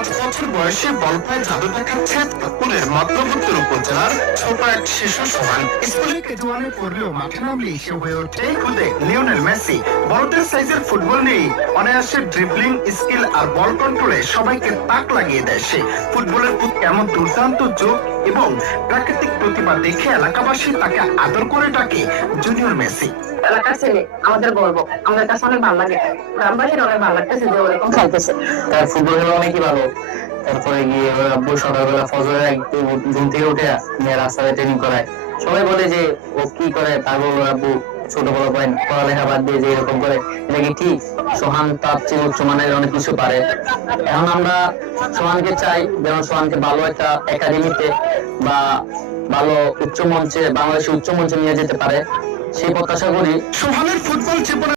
5 বছর বয়সে বল পায়ে জাদু দেখাচ্ছে চাঁদপুরের মধ্যবর্তী উপজেলার ছোট এক শিশু সোহান। স্কুলে কেজি 1-এ পড়লেও মাঠে নামলেই সে হয়ে ওঠে খুদে লিওনেল মেসি। বড়দের সাইজের ফুটবল নিয়ে অনায়াসে ড্রিবলিং স্কিল আর বল কন্ট্রোলে সবাইকে তাক লাগিয়ে দেয় সে। ফুটবলের এমন দুর্দান্ত যোগ এবং প্রাকৃতিক প্রতিভা দেখে এলাকাবাসী তাকে আদর করে ডাকে জুনিয়র মেসি। এলাকার ছেলে আমাদের গর্ব, আমাদের কাছে অনেক ভালো লাগে, গ্রামবাসীর অনেক ভালো লাগতেছে যে ওরকম খেলতেছে। তার ফুটবল খেলা অনেকই ভালো। তারপরে গিয়ে ওর আব্বু সকালবেলা ফজরের ঘুম থেকে উঠে নিয়ে রাস্তায় ট্রেনিং করায়। সবাই বলে যে ও কি করে, পাগল ওর আব্বু ছোটবেলা পড়ালেখা বাদ দিয়ে যে এরকম করে। এটা কি ঠিক? সোহান তার চেয়ে উচ্চমানের অনেক কিছু পারে। এখন আমরা সোহানকে চাই যেন সোহানকে ভালো একটা একাডেমিতে বা ভালো উচ্চ মঞ্চে, বাংলাদেশের উচ্চ মঞ্চে নিয়ে যেতে পারে, সেই প্রত্যাশা করি। সোহানের ফুটবল জীবনে